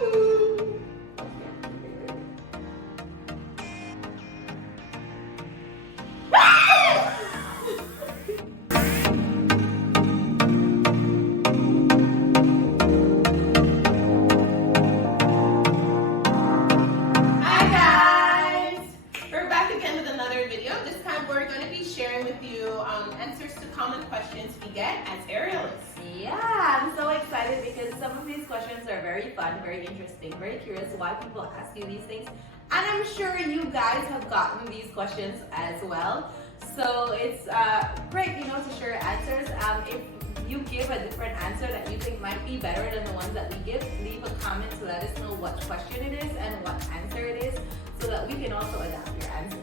Woo-hoo. Answers to common questions we get as aerialists. Yeah, I'm so excited because some of these questions are very fun, very interesting, very curious why people ask you these things. And I'm sure you guys have gotten these questions as well. So it's great, to share answers. If you give a different answer that you think might be better than the ones that we give, leave a comment to let us know what question it is and what answer it is so that we can also adapt your answers.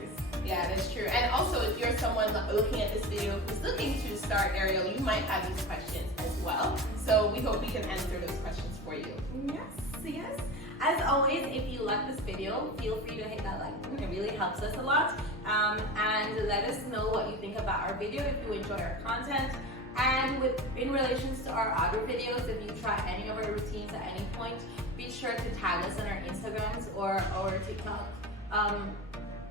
Yeah, that's true. And also, if you're someone looking at this video who's looking to start aerial, you might have these questions as well. So we hope we can answer those questions for you. Yes. As always, if you like this video, feel free to hit that like button. It really helps us a lot. And let us know what you think about our video, if you enjoy our content. And in relations to our other videos, if you try any of our routines at any point, be sure to tag us on our Instagrams or our TikTok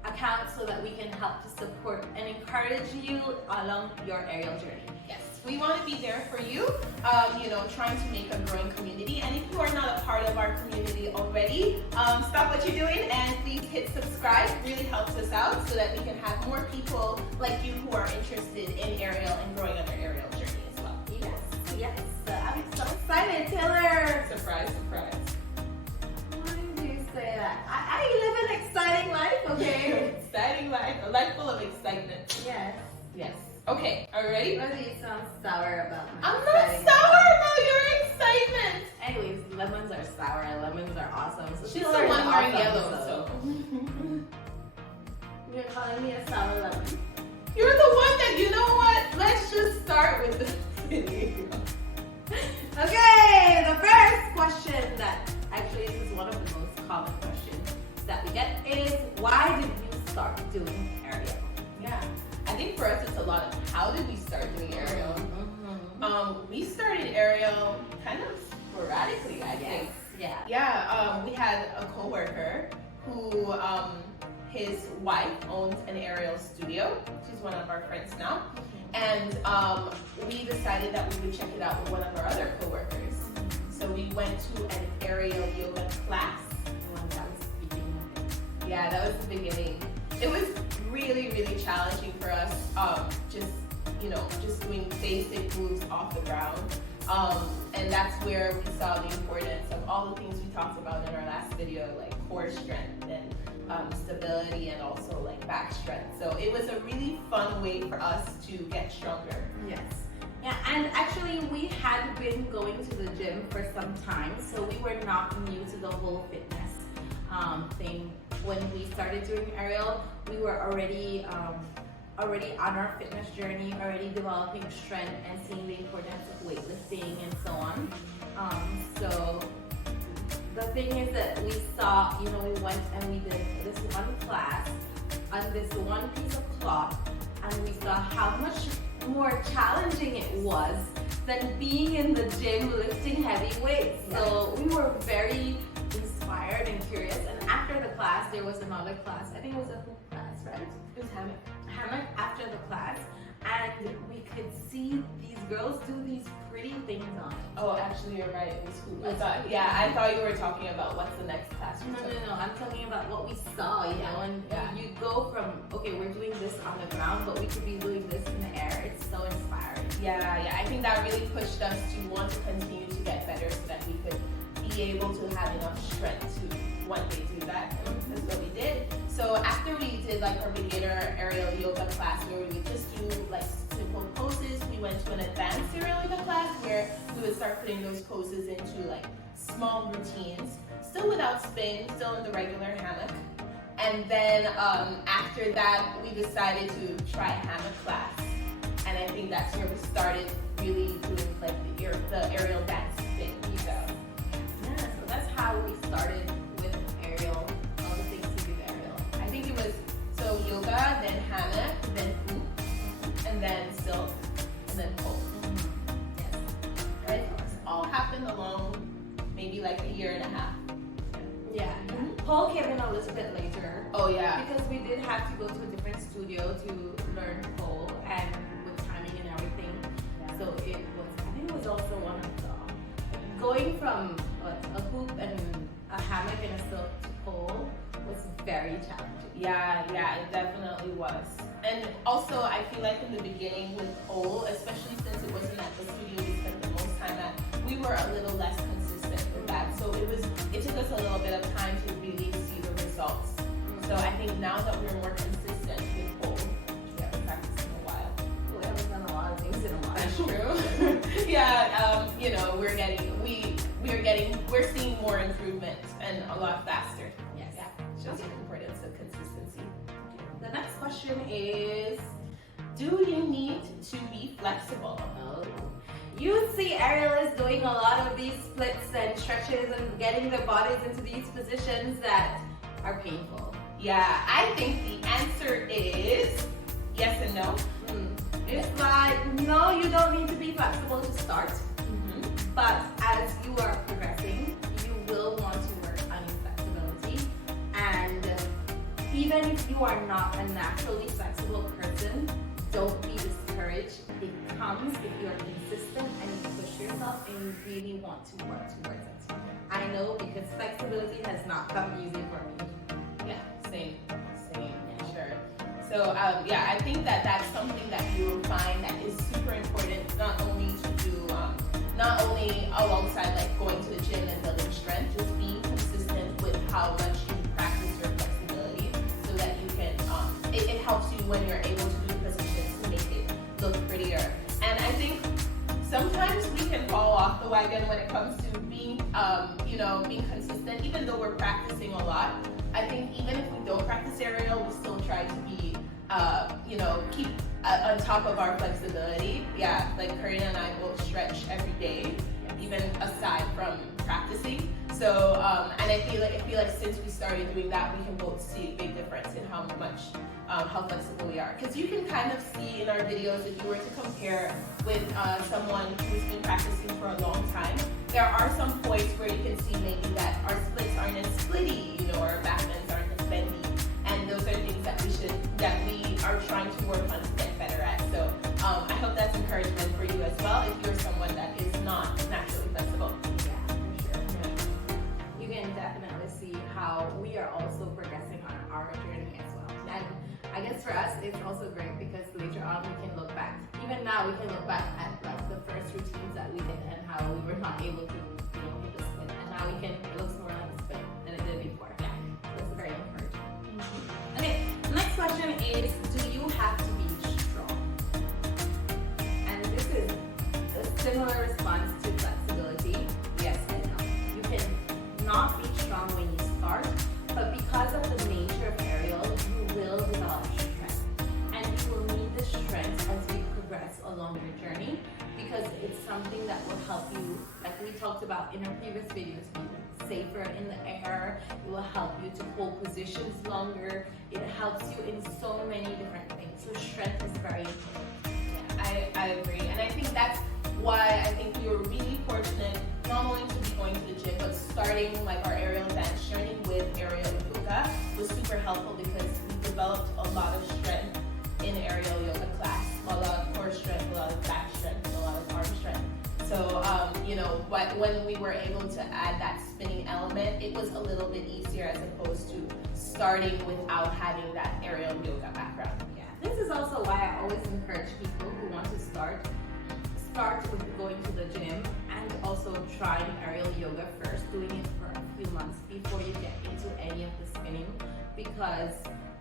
account so that we can help to support and encourage you along your aerial journey. Yes, we want to be there for you, trying to make a growing community. And if you are not a part of our community already, stop what you're doing and please hit subscribe. It really helps us out so that we can have more people like you who are interested in aerial and growing on their aerial journey as well. Yes. I'm so excited, Taylor. Surprise. Why did you say that? I live an exciting life, okay? Exciting life, a life full of excitement. Yes. Okay, are you ready? Why do you sound sour about my I'm not sour about your excitement. Anyways, lemons are sour and lemons are awesome. So she's the one wearing yellow, so. You're calling me a sour lemon. You're the one that, you know what? Let's just start with this video. Okay, the first question that actually this is one of the most common questions that we get is, why did you start doing aerial? Yeah, I think for us it's a lot of how did we start doing aerial? We started aerial kind of sporadically, I think. Yeah, we had a coworker who his wife owns an aerial studio. She's one of our friends now. And we decided that we would check it out with one of our other coworkers. So we went to an aerial yoga class. Yeah, that was the beginning. It was really, really challenging for us. Just doing basic moves off the ground. And that's where we saw the importance of all the things we talked about in our last video, like core strength and stability and also like back strength. So it was a really fun way for us to get stronger. Yes. Yeah, and actually we had been going to the gym for some time, so we were not new to the whole fitness thing. When we started doing aerial, we were already on our fitness journey, already developing strength and seeing the importance of weightlifting and so on. So the thing is that we saw, we went and we did this one class on this one piece of cloth, and we saw how much more challenging it was than being in the gym lifting heavy weights. So we were very inspired and curious. And after the class, there was another class. I think it was a hoop class, right? It was hammock. Hammock after the class, and we could see these girls do these pretty things on it. Oh, actually, you're right. It was hoop. I thought you were talking about what's the next class. No. I'm talking about what we saw, and you go from, okay, we're doing this on the ground, but we could be doing this in the air. It's so inspiring. Yeah. I think that really pushed us to want to continue to get better so that we could be able to have enough strength to one day do that. And that's what we did. So after we did like our beginner aerial yoga class where we would just do like simple poses, we went to an advanced aerial yoga class where we would start putting those poses into like small routines, still without spin, still in the regular hammock. And then after that, we decided to try a hammock class. And I think that's where we started really doing like the aerial dance thing. So that's how we started with aerial, all the things to do with aerial. I think it was yoga, then hammock, then hoop, and then silk, and then pole. Yes. Right? This all happened along maybe like a year and a half. pole came in a little bit later. Oh yeah. Because we did have to go to a different studio to learn pole and with timing and everything. Yeah. So I think it was also one of the, going from a hoop and a hammock and a silk to pole was very challenging. Yeah, it definitely was. And also, I feel like in the beginning with pole, especially since it wasn't at the studio we spent the most time at, we were a little less consistent with that. So it took us a little bit of time to really see the results. So I think now that we're more consistent with pole, we haven't practiced in a while. We haven't done a lot of things in a while. That's true. Yeah, we're seeing more improvement and a lot faster. Yes. Yeah, shows the importance of consistency. The next question is, Do you need to be flexible? you see aerialists doing a lot of these splits and stretches and getting their bodies into these positions that are painful. Yeah, I think the answer is yes and no. It's like, no, you don't need to be flexible to start. But as you are progressing, you will want to work on your flexibility. And even if you are not a naturally flexible person, don't be discouraged. It comes if you are consistent and you push yourself and you really want to work towards it. I know because flexibility has not come easy for me. Yeah, same, sure. So I think that that's something that you will find that is super important, not only to do, not only alongside like going to the gym and building strength, just being consistent with how much you practice your flexibility, so that you can, it helps you when you're able to do positions to make it look prettier. And I think sometimes we can fall off the wagon when it comes to being, being consistent, even though we're practicing a lot. I think even if we don't practice aerial, we still try to be, keep on top of our flexibility. Yeah, like Karina and I will stretch every day, even aside from practicing. So, and I feel like since we started doing that, we can both see a big difference in how flexible we are. Because you can kind of see in our videos, if you were to compare with someone who's been practicing for a long time, there are some points where you can see maybe that our splits aren't as splitty, or our backbends aren't as bendy. And those are things that we are trying to work on to get better at. So I hope that's encouragement for you as well if you're someone that is not naturally flexible. Yeah, for sure. Yeah. You can definitely see how we are also progressing on our journey as well. And I guess for us, it's also great because later on we can look back. Even now, we can look back at like the first routines that we did and how we were not able to hit the split. And now it looks more like a split than it did before. Yeah, so it's very encouraging. Okay, the next question is, do you have to be strong? And this is a similar response to flexibility, yes and no. You can not be strong when you start, but because of the nature of aerial, you will develop strength. And you will need the strength as you progress along your journey, because it's something that will help you, like we talked about in our previous videos, be safer in the air. It will help you to hold positions longer. It helps you in so many different things. So strength is very important. Yeah, I agree. And I think that's why I think we were really fortunate not only to be going to the gym, but starting like our aerial dance journey with aerial yoga was super helpful because we developed a lot of strength in aerial yoga class. A lot of core strength, a lot of back strength, a lot of arm strength. So, but when we were able to add that spinning element, it was a little bit easier as opposed to starting without having that aerial yoga background. Yeah, this is also why I always encourage people who want to start with going to the gym and also trying aerial yoga first, doing it for a few months before you get into any of the spinning, because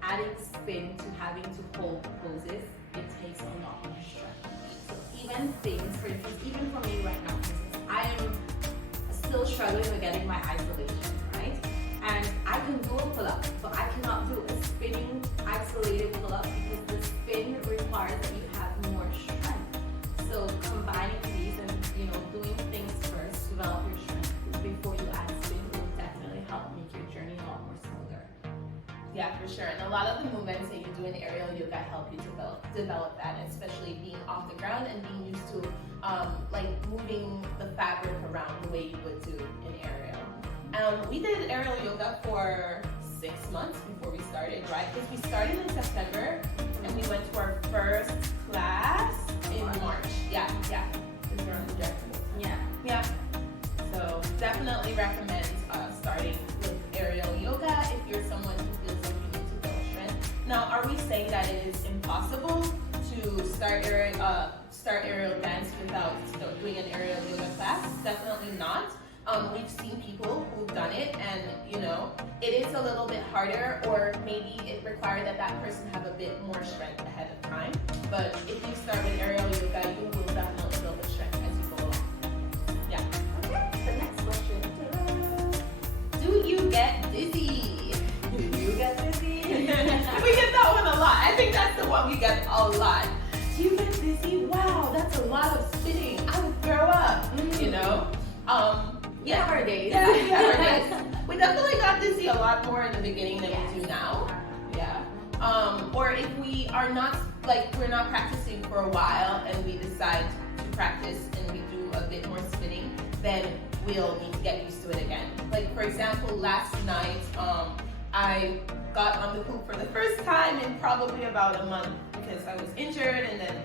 adding spin to having to hold poses, it takes a lot more strength. So even things, for instance, even for me right now, for instance, I am still struggling with getting my isolation, right? And I can do a pull-up, but I cannot do a spinning isolated pull-up because the spin requires that you have more strength. So combining these and doing things first, develop your strength before you add spin will definitely help make your journey a lot more smoother. Yeah, for sure. And a lot of the movements that you do in aerial yoga help you develop that, especially being off the ground and being used to like moving the fabric around the way you would do in aerial. We did aerial yoga for 6 months before we started, right? Because we started in September and we went to our first class in March. Yeah. This is around the Jackson. Yeah. So definitely recommend starting with aerial yoga if you're someone who feels like you need to build strength. Now, are we saying that it is impossible to start aerial dance without doing an aerial yoga class? Definitely not. We've seen people who've done it, and it is a little bit harder, or maybe it requires that person have a bit more strength ahead of time. But if you start with aerial yoga, you will definitely build the strength as you go along. Yeah. Okay. The next question. Do you get dizzy? Do you get dizzy? We get that one a lot. I think that's the one we get a lot. Do you get dizzy? Wow, that's a lot of spinning. I would throw up. Yeah, our days. Yeah, our days. We definitely got dizzy a lot more in the beginning than we do now. Yeah. Or if we are not, we're not practicing for a while and we decide to practice and we do a bit more spinning, then we'll need to get used to it again. Like, for example, last night, I got on the poop for the first time in probably about a month because I was injured, and then,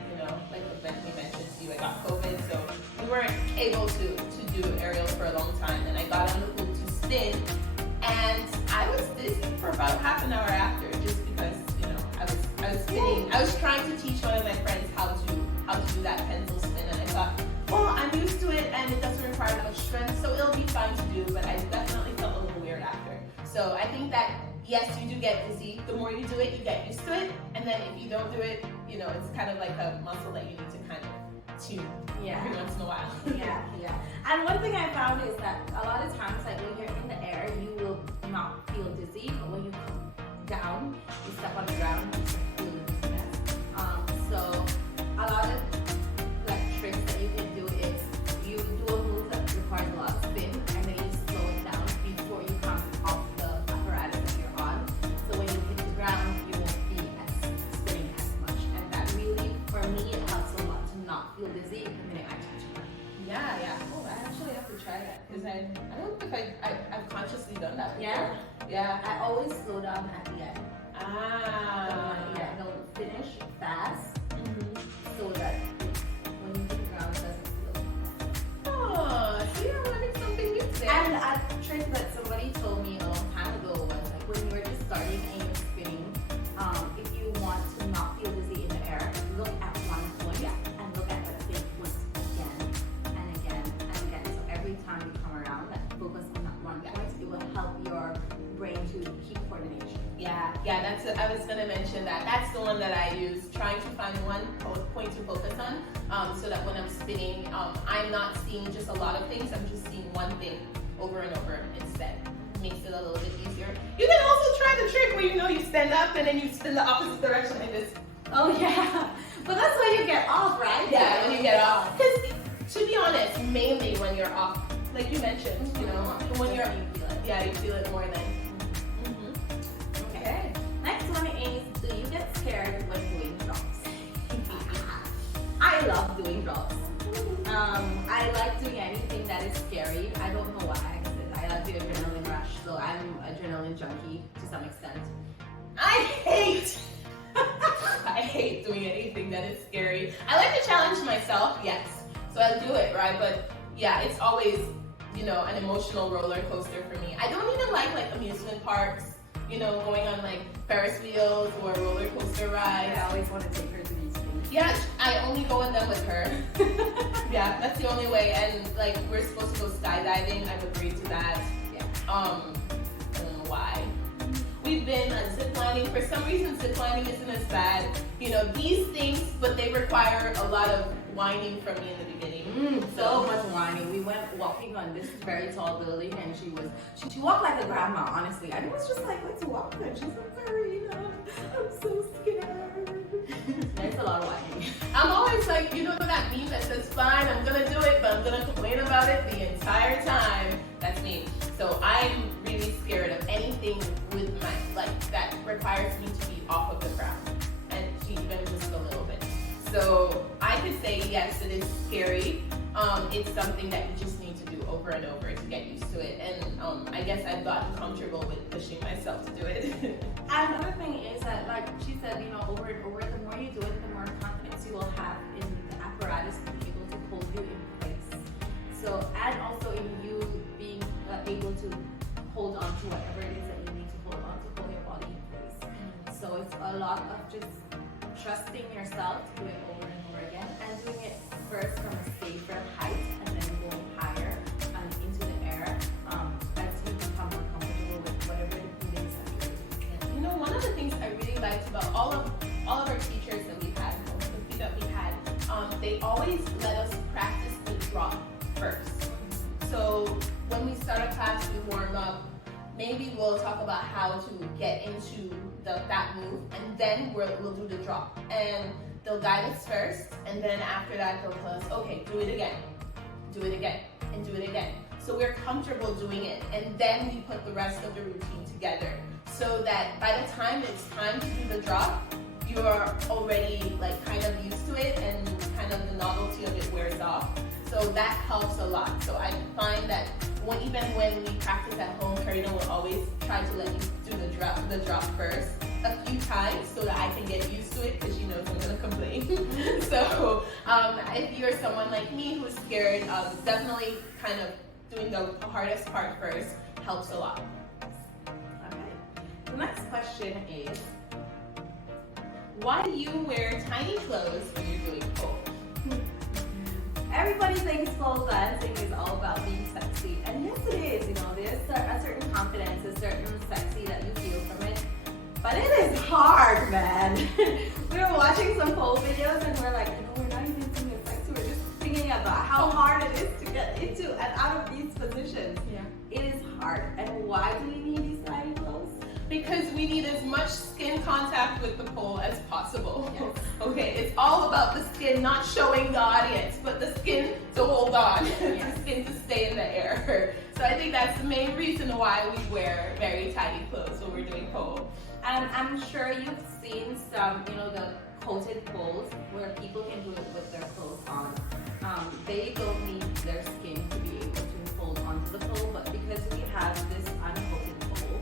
like we mentioned to you, I got COVID, so we weren't able to do aerial for a long time, and I got on the poop to spin, and I was dizzy for about half an hour after, just because, I was spinning. I was trying to teach one of my friends how to do that pencil spin, and I thought, well, I'm used to it, and it doesn't require that much strength, so it'll be fine to do, but I definitely felt a little weird after. So I think that, yes, you do get dizzy. The more you do it, you get used to it, and then if you don't do it, it's kind of like a muscle that you need to kind of tune every once in a while. Yeah. And one thing I found is that a lot of times, like when you're in the air, you will not feel dizzy, but when you come down, you step on the ground, you start feeling dizziness. So a lot of tricks that you can do is you do a move that requires a lot of spin, and then you slow it down before you come off the apparatus that you're on. So when you hit the ground, you won't be spinning as much, and that really, for me, it helps a lot to not feel dizzy the minute I touch it. Yeah. Oh, I actually have to try that because I don't know if I've consciously done that before. Yeah. I always slow down at the end. Don't finish fast, so that when you hit the ground, it doesn't feel. Oh, see, I'm learning something new today. And a trick that somebody told me a long time ago was like when you're just starting and you're spinning, if you want to not feel dizzy in the air, look at one point and look at that same point again and again and again. So every time you come around, focus on that one point. It will help your brain to keep coordination. Yeah, I was gonna mention that. That's the one that I use, trying to find one point to focus on, so that when I'm spinning, I'm not seeing just a lot of things, I'm just seeing one thing over and over instead. Makes it a little bit easier. You can also try the trick where you stand up and then you spin the opposite direction like this. Oh yeah, but that's when you get off, right? Yeah, when you get off. Because to be honest, mainly when you're off, like you mentioned, when you're, you feel it more than. Okay. Next one is, do you get scared when doing drops? I love doing drops. I like doing anything that is scary. I don't know why. I like the adrenaline rush, so I'm an adrenaline junkie to some extent. I hate doing anything that is scary. I like to challenge myself, yes. So I do it, right? But yeah, it's always, an emotional roller coaster for me. I don't even like amusement parks, going on Ferris wheels or roller coaster rides. I always want to take her to these things. Yeah, I only go on them with her. Yeah, that's the only way. And we're supposed to go skydiving. I've agreed to that. Yeah. I don't know why. We've been ziplining. For some reason, ziplining isn't as bad. These things, but they require a lot of whining from me in the beginning. So much whining. We went walking on this very tall building, and she walked like a grandma, honestly. And it was just like, let's walk. And she's like, Karina, I'm so scared. There's a lot of whining. I'm always like, that meme that says, fine, I'm gonna do it, but I'm gonna complain about it the entire time. That's me. So I'm really scared of anything with that requires me to be off of the ground, and even just a little bit. So I could say yes, it is scary. It's something that you just need to do over and over to get used to it. And I I guess I've gotten comfortable with pushing myself to do it. And another thing is that, like she said, you know, over and over, the more you do it, the more confidence you will have in the apparatus being able to hold you in place. So, and also in you being able to hold on to whatever it is that you need to hold on to hold your body in place. So it's a lot of just trusting yourself to do it over and over again, and doing it first from a safer height and then going higher into the air as you become more comfortable with whatever it is that you're doing. You know, one of the things I really liked about all of our teachers that we've had, they always let us practice the drop first. So when we start a class, we warm up. Maybe we'll talk about how to get into that move, and then we'll do the drop. And they'll guide us first, and then after that they'll tell us, okay, do it again, and do it again. So we're comfortable doing it, and then we put the rest of the routine together, so that by the time it's time to do the drop, you're already like kind of used to it, and kind of the novelty of it wears off. So that helps a lot. So I find that even when we practice at home, Karina will always try to let you do the drop first a few times so that I can get used to it, because she knows I'm gonna complain. So if you're someone like me who's scared, definitely kind of doing the hardest part first helps a lot. Okay. The next question is, why do you wear tiny clothes when you're doing pole? Everybody thinks pole dancing is all about being sexy, and yes it is, you know, there's a certain confidence, a certain sexy that you feel from it, but it is hard, man. We were watching some pole videos and we're like, you know, we're not even singing sexy, we're just thinking about how hard it is to get into and out of these positions. Yeah. It is hard. And why do we need these tiny clothes? Because we need as much skin contact with the pole as possible. Yes. Okay, it's all about the skin not showing the audience, but the skin to hold on, Yes. the skin to stay in the air. So I think that's the main reason why we wear very tiny clothes when we're doing pole. And I'm sure you've seen some, you know, the coated poles where people can do it with their clothes on. They don't need their skin to be able to hold onto the pole, but because we have this uncoated pole,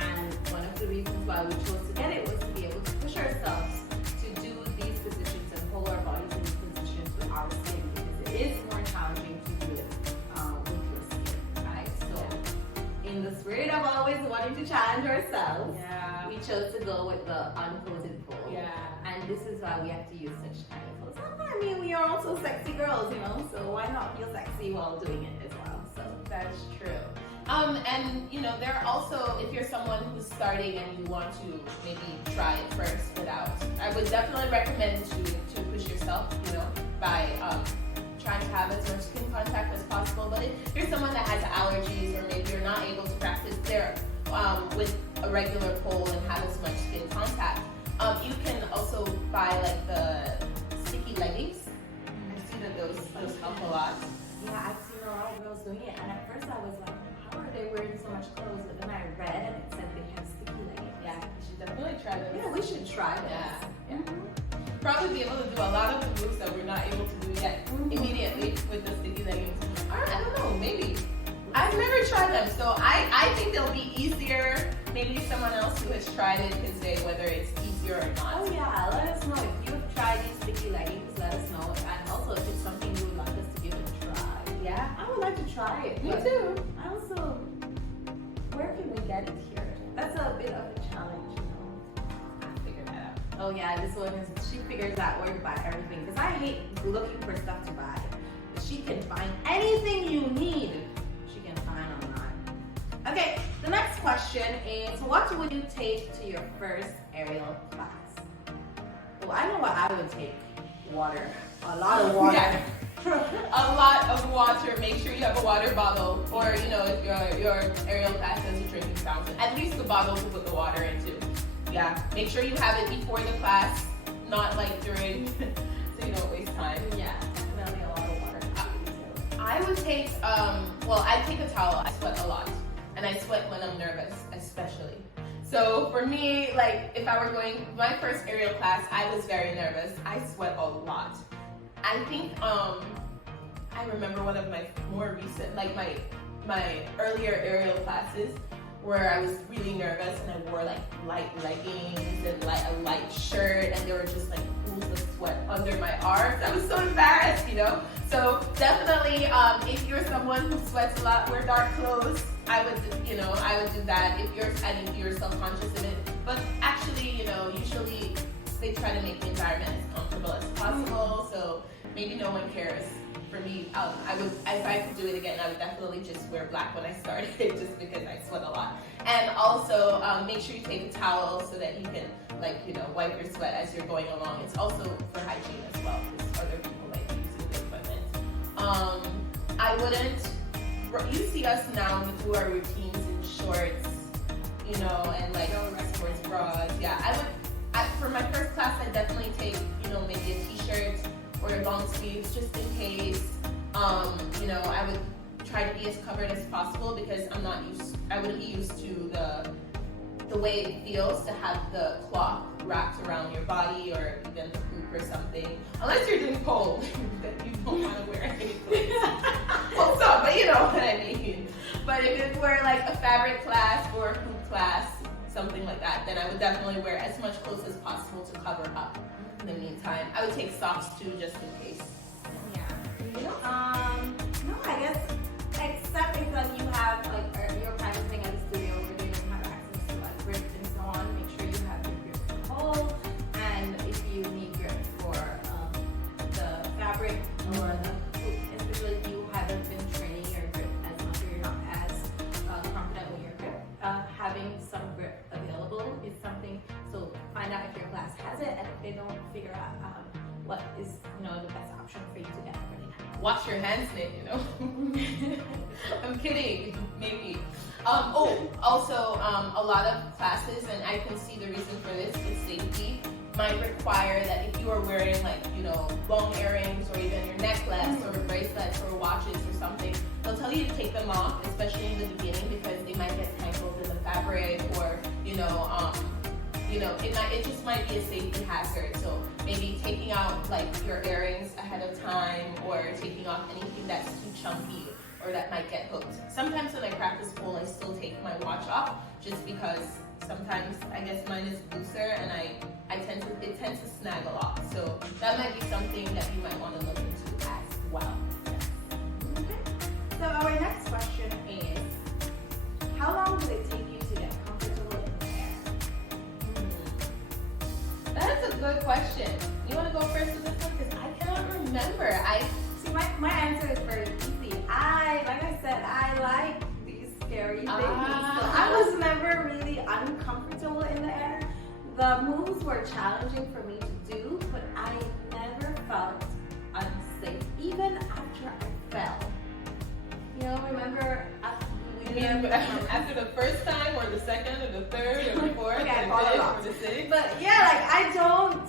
and one of the reasons why we chose to get it was to be able to push ourselves to do these positions and hold our bodies in these positions with our skin, because it is more challenging to do it with your skin, right? So in the spirit of always wanting to challenge ourselves, we chose to go with the uncoated pole. Yeah. And this is why we have to use such tiny clothes. I mean, we are also sexy girls, you know, so why not feel sexy while doing it as well? So That's true. And you know, there are also, if you're someone who's starting and you want to maybe try it first without, I would definitely recommend to push yourself, you know, by trying to have as much skin contact as possible. But if you're someone that has allergies, or maybe you're not able to practice there with a regular pole and have as much skin contact, you can also buy like the sticky leggings. I see that those help a lot. yeah, I've seen a lot of girls doing it, and at first I was like, how are they wearing so much clothes? But then I read and it said they have sticky leggings. Yeah, you should definitely try those. Yeah, we should try this. Yeah. Probably be able to do a lot of the moves that we're not able to do yet immediately with the sticky leggings. Or I don't know, maybe. I've never tried them, so I think they'll be easier. Maybe someone else who has tried it can say whether it's easier or not. Oh yeah, let us know if you've tried these sticky leggings. Let us know, and also if it's something you would like us to give it a try. Yeah, I would like to try it. me but too. I also, where can we get it here? That's a bit of a challenge, you know. I'll figure that out. Oh yeah, this one is, she figures out where to buy everything, because I hate looking for stuff to buy. But she can find anything you need, she can find online. Okay, the next question is, what would you take to your first aerial class? Well, I know what I would take. Water. A lot of water. Yeah. A lot of water. Make sure you have a water bottle, or you know, if your aerial class has a drinking fountain, at least the bottle to put the water into. Yeah, make sure you have it before the class, not like during, so you don't waste time. Yeah, definitely a lot of water. I would take, I take a towel. I sweat a lot, and I sweat when I'm nervous, especially. So for me, like if I were going my first aerial class, I was very nervous. I sweat a lot. I think I remember one of my more recent, like my my earlier aerial classes where I was really nervous and I wore like light leggings and like a light shirt and there were just like pools of sweat under my arms. I was so embarrassed, you know? So definitely, if you're someone who sweats a lot, wear dark clothes. I would do that if you're self-conscious of it. But actually, usually they try to make the environment as comfortable as possible. So maybe no one cares. For me, if I could do it again, I would definitely just wear black when I started, just because I sweat a lot. And also, make sure you take a towel so that you can, wipe your sweat as you're going along. It's also for hygiene as well, because other people might be using the equipment. I wouldn't. You see us now. We do our routines in shorts, and sports bras. Yeah, for my first class, I definitely take, maybe a t-shirt or long sleeves just in case. I would try to be as covered as possible because I wouldn't be used to the way it feels to have the cloth wrapped around your body or even the hoop or something. Unless you're doing pole, then you don't want to wear anything. Well, but you know what I mean. But if it were like a fabric class or a hoop class, something like that, then I would definitely wear as much clothes as possible to cover up. In the meantime, I would take socks too, just in case. Yeah. No, I guess except if you have you're practicing at the studio where they don't have access to grip and so on. Make sure you have your grip for the hole, and if you need grip for the fabric or the hoop, especially if you haven't been training your grip as much or you're not as confident with your grip, having some grip available is something. So find out if your class has it, and if they don't, figure out what is the best option for you to get ready. Wash your hands, Nick. I'm kidding, maybe. Also, a lot of classes, and I can see the reason for this with safety, might require that if you are wearing long earrings or even your necklace or bracelets or watches or something, they'll tell you to take them off, especially in the beginning, because they might get tangled in the fabric or it just might be a safety hazard. So maybe taking out your earrings ahead of time, or taking off anything that's too chunky or that might get hooked. Sometimes when I practice pole, I still take my watch off, just because sometimes I guess mine is looser and it tends to snag a lot. So that might be something that you might want to look into as well. Okay. So our next question is, how long does it take you to get comfortable in the air? That's a good question. You want to go first with this one? Because I cannot remember. My answer is very easy. Like I said, I like these scary things. So I was never really uncomfortable in the air. The moves were challenging for me to do, but I never felt unsafe, even after I fell. Remember after the first time, or the second, or the third, or the fourth, okay, or the fifth, or the sixth? But yeah, I don't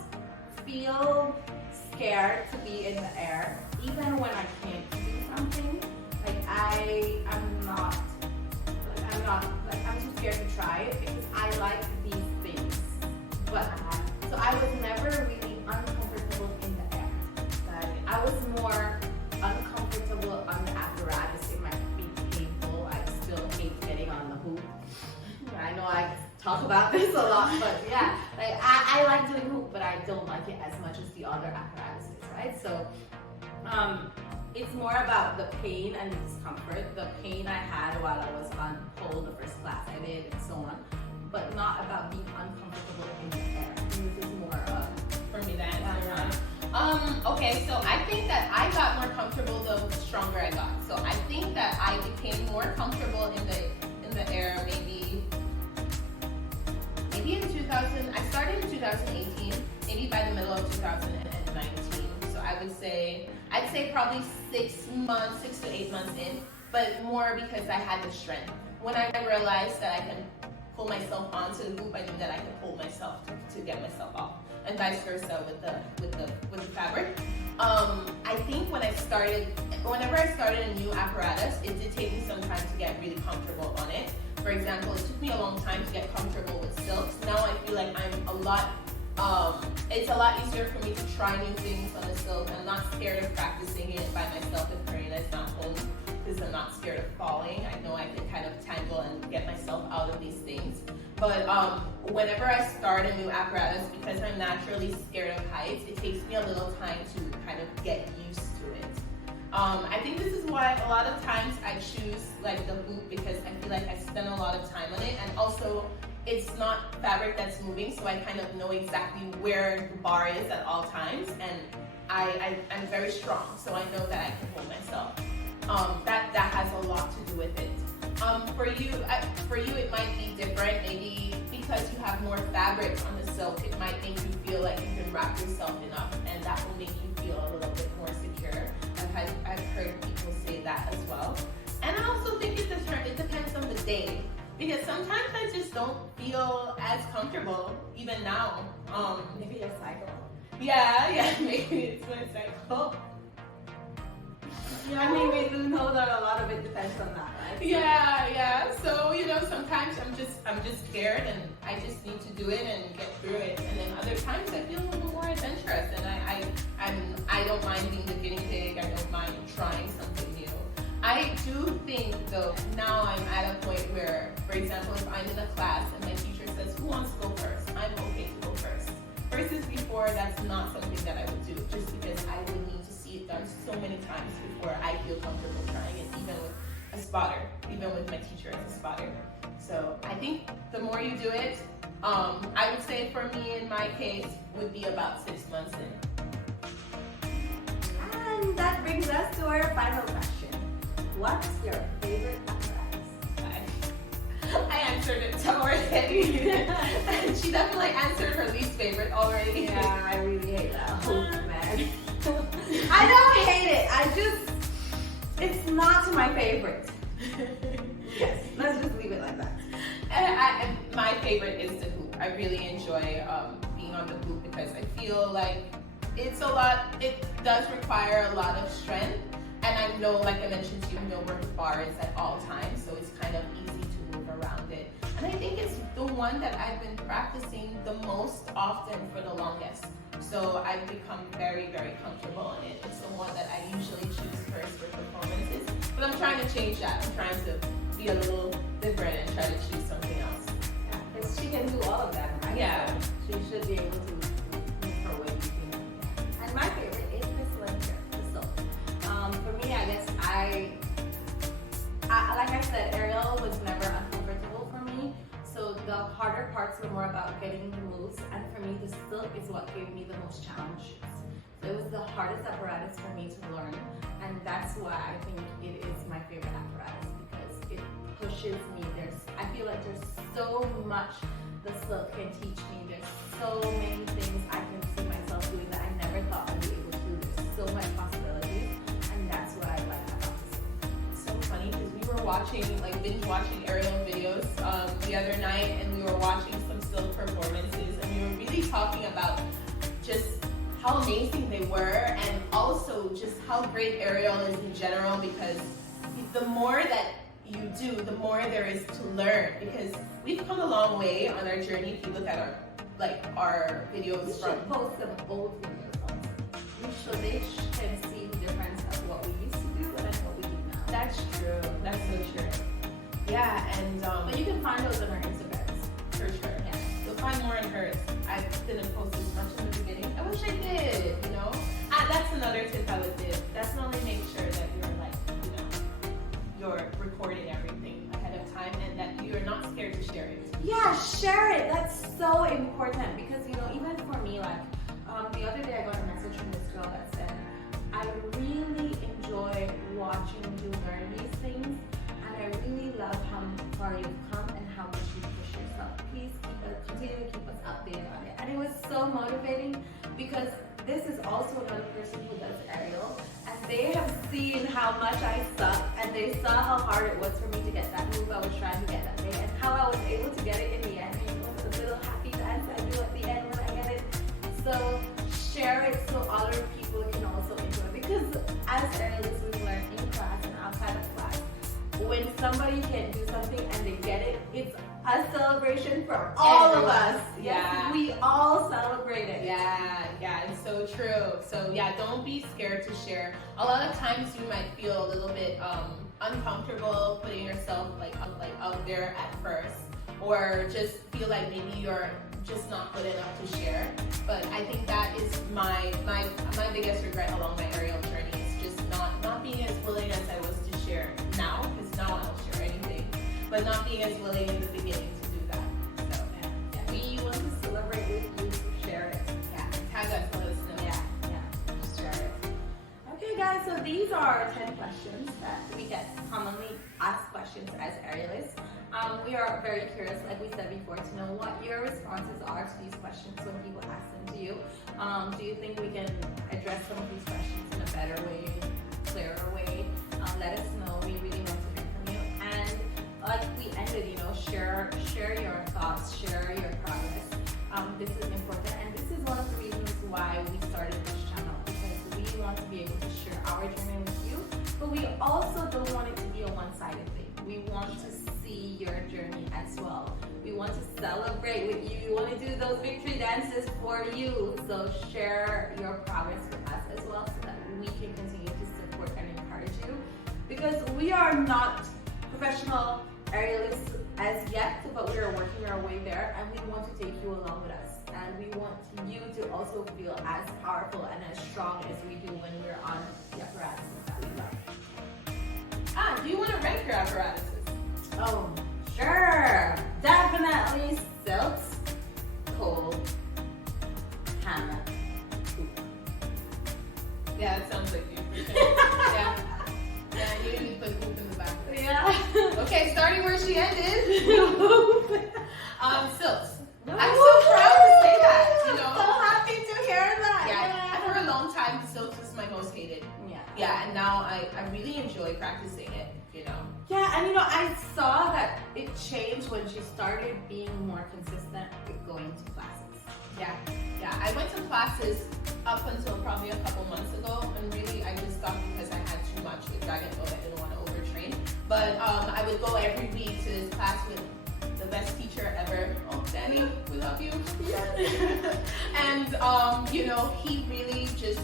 feel scared to be in the air, even when I can't do something. I'm too scared to try it because I like these things. But so I was never really uncomfortable in the air. I was more uncomfortable on the apparatus. It might be painful. I still hate getting on the hoop. I know I talk about this a lot, but yeah, I like doing hoop, but I don't like it as much as the other apparatuses, right? So it's more about the pain and the discomfort, the pain I had while I was on pole the first class I did and so on, but not about being uncomfortable in the air. This is more for me that answer. Okay, so I think that I got more comfortable the stronger I got. So I think that I became more comfortable in the air maybe in 2000. I started in 2018, maybe by the middle of 2019. So I'd say probably 6 to 8 months in, but more because I had the strength. When I realized that I can pull myself onto the hoop, I knew that I could hold myself to get myself off, and vice versa with the fabric. I think whenever I started a new apparatus, it did take me some time to get really comfortable on it. For example, it took me a long time to get comfortable with silks. Now I feel like it's a lot easier for me to try new things on the silk. I'm not scared of practicing it by myself if Karina is not home. because I'm not scared of falling. I know I can kind of tangle and get myself out of these things. But whenever I start a new apparatus, because I'm naturally scared of heights, it takes me a little time to kind of get used to it. I think this is why a lot of times I choose like the hoop, because I feel like I spend a lot of time on it, and also it's not fabric that's moving, so I kind of know exactly where the bar is at all times, and I'm very strong, so I know that I can hold myself. That has a lot to do with it. For you, it might be different. Maybe because you have more fabric on the silk, it might make you feel like you can wrap yourself enough, and that will make you feel a little bit more secure. I've heard people say that as well. And I also think it depends on the day, because sometimes I just don't feel as comfortable even now. Maybe your cycle. Yeah, maybe it's my cycle. Yeah, I mean, we do know that a lot of it depends on that, right? Yeah. So sometimes I'm just scared, and I just need to do it and get through it. And then other times I feel a little more adventurous, and I don't mind being the guinea pig. I don't mind trying something new. I do think though, now I'm at a point where, for example, if I'm in a class and my teacher says, "Who wants to go first?" I'm okay to go first. Versus before, that's not something that I would do, just because I would need to see it done so many times before I feel comfortable trying it, even with a spotter, even with my teacher as a spotter. So I think the more you do it, I would say for me in my case would be about 6 months in. And that brings us to our final question. What's your favorite apparatus? I answered it already. And she definitely answered her least favorite already. Yeah, I really hate that hoop, man. I don't hate it. It's not my favorite. Yes, let's just leave it like that. And my favorite is the hoop. I really enjoy being on the hoop, because I feel like it does require a lot of strength. And I know, like I mentioned to you, know where the bar is at all times, so it's kind of easy to move around it. And I think it's the one that I've been practicing the most often for the longest. So I've become very, very comfortable in it. It's the one that I usually choose first for performances. But I'm trying to change that. I'm trying to be a little different and try to choose something else. Yeah, because she can do all of them, right? Yeah. So she should be able to move her way between them. And my favorite is this one here, the silk. For me, I guess I like I said, aerial was never uncomfortable for me. So the harder parts were more about getting the moves, and for me, the silk is what gave me the most challenges. So it was the hardest apparatus for me to learn, and that's why I think it is my favorite apparatus, because it pushes me. I feel like there's so much the silk can teach me. There's so many things I can see myself doing that I never thought I'd be able to do. There's so much possibilities, and that's what I like about the silk. It's so funny, because we were binge watching aerial videos the other night, and we were watching some silk performances, and we were really talking about just how amazing they were, and also just how great aerial is in general, because the more that you do, the more there is to learn, because we've come a long way on our journey. If you look at our videos We should post some old videos also, so they can see the difference of what we used to do and what we do now. That's true. That's so true. Yeah, and But you can find those on our Instagrams. for sure. Yeah. You'll find more in hers. I didn't post as much in the beginning. I wish I did, That's another tip I would give. Definitely make sure that you're recording everything ahead of time, and that you're not scared to share it. Yeah, share it. That's so important, because even for me, the other day I got a message from this girl that said, I really enjoy watching you learn these things, and I really love how far you've come and how much you push yourself. Please continue to keep us updated on it. And it was so motivating, because this is also another person who does aerial, and they have seen how much I suck, and they saw how hard it was for me to get that move I was trying to get that day, and how I was able to get it in the end. And it was a little happy dance I do at the end when I get it. So share it so other people can also enjoy it, because as aerialists, we've learned in class and outside of class, when somebody can do something and they get it, it's a celebration for all of us. Yeah. Yes, we all celebrate it. Yeah, it's so true. So yeah, don't be scared to share. A lot of times you might feel a little bit uncomfortable putting yourself like out there at first, or just feel like maybe you're just not good enough to share. But I think that is my biggest regret along my aerial journey, is just not being as willing as I was to share now, because now I'll share anything, but not being as willing in the beginning to do that. So yeah. We want to celebrate with you, so share it. yeah, tag us, let us know. Yeah, just share it. Okay guys, so these are 10 questions that we get commonly asked questions as aerialists. We are very curious, like we said before, to know what your responses are to these questions when people ask them to you. Do you think we can address some of these questions in a better way, clearer way? Let us know. We really want to hear from you. And like we ended, share your thoughts, share your progress. This is important, and this is one of the reasons why we started this channel, because we want to be able to share our journey with you, but we also don't want it to be a one-sided thing. We want to see your journey as well. We want to celebrate with you. We want to do those victory dances for you. So share your progress with us as well, so that we can continue to support and encourage you. Because we are not professional aerialists as yet, but we are working our way there, and we want to take you along with us. And we want you to also feel as powerful and as strong as we do when we're on the apparatus that we love. Do you want to rank your apparatuses? Oh, sure. Definitely silks, pole, hammer, hoop. Yeah, it sounds like you. For sure. Yeah. Yeah, you need to put hoop in the back. Yeah. Okay, starting where she ended. Silks. No. I'm so proud to say that. So happy to hear that. Yeah. For a long time, silks was my most hated. Yeah. Yeah, and now I really enjoy practicing it. Yeah, and I saw that it changed when she started being more consistent with going to classes. Yeah. I went to classes up until probably a couple months ago, and really I just stopped because I had too much with Dragon Boat. I didn't want to overtrain. But I would go every week to this class with the best teacher ever. Oh, Danny, we love you. And he really just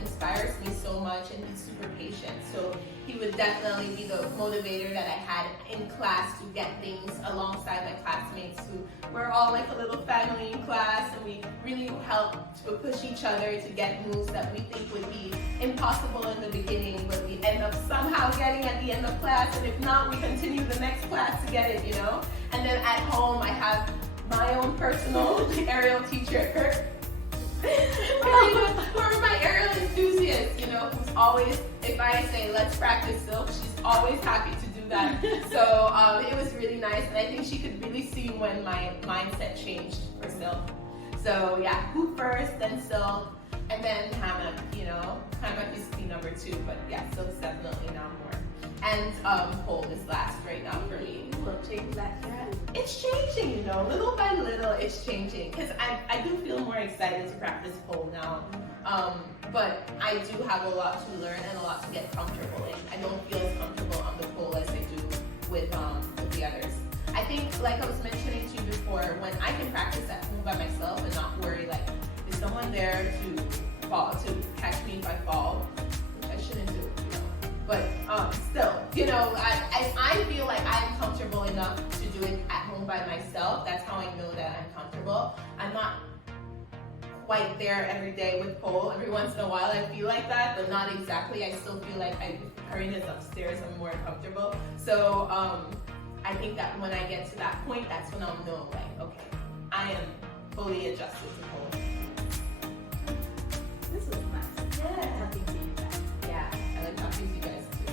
inspires me so much, and he's super patient. So he would definitely be the motivator that I had in class to get things alongside my classmates, who we're all like a little family in class, and we really help to push each other to get moves that we think would be impossible in the beginning, but we end up somehow getting at the end of class, and if not, we continue the next class to get it, And then at home, I have my own personal aerial teacher. For my aerial enthusiast, who's always, if I say let's practice silk, she's always happy to do that. So it was really nice, and I think she could really see when my mindset changed for silk. So yeah, hoop first, then silk, and then hammock. Hammock used to be number 2, but yeah, silk's definitely now more. And pole is last right now for me. Will change that. Yeah. It's changing, little by little it's changing, because I do feel more excited to practice pole now. But I do have a lot to learn and a lot to get comfortable in. I don't feel as comfortable on the pole as I do with the others. I think, like I was mentioning to you before, when I can practice at home by myself and not worry, is someone there to catch me if I fall, which I shouldn't do, But still, I feel like I'm comfortable enough to do it at home by myself. That's how I know that I'm comfortable. I'm not quite there every day with pole. Every once in a while I feel like that, but not exactly. I still feel like Karina's upstairs, I'm more comfortable. So I think that when I get to that point, that's when I'll know, okay, I am fully adjusted to pole. This was nice. Yeah. Talking to you guys. Yeah, I like talking to you guys too.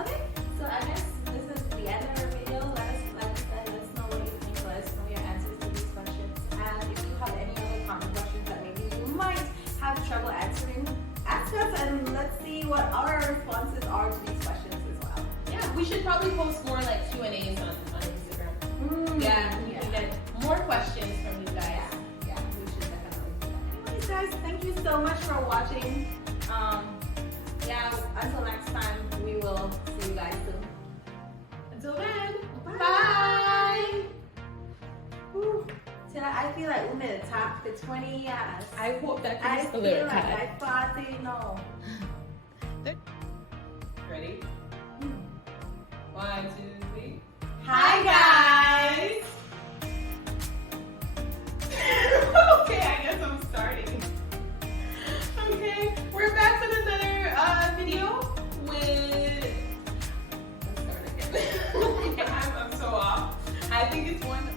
Okay, so I guess this is the end of our video. Let us know what you think. Let us know your answers to these questions. And if you have any other common questions that maybe you might have trouble answering, ask us, and let's see what our responses are to these questions as well. Yeah, we should probably post more Q&As on Instagram. Yeah, we can get more questions from you guys. Yeah, we should definitely do that. Anyways, guys, thank you so much for watching. Until next time, we will see you guys soon. Until then, bye! Whew. Tina, I feel like we made a top for 20 years. I hope that I is a feel little like cut. I party now. Ready? 1, 2, 3. Hi guys! Okay, I guess I'm starting. Okay, we're back with another video with. Let's start again. I'm so off. I think it's 1.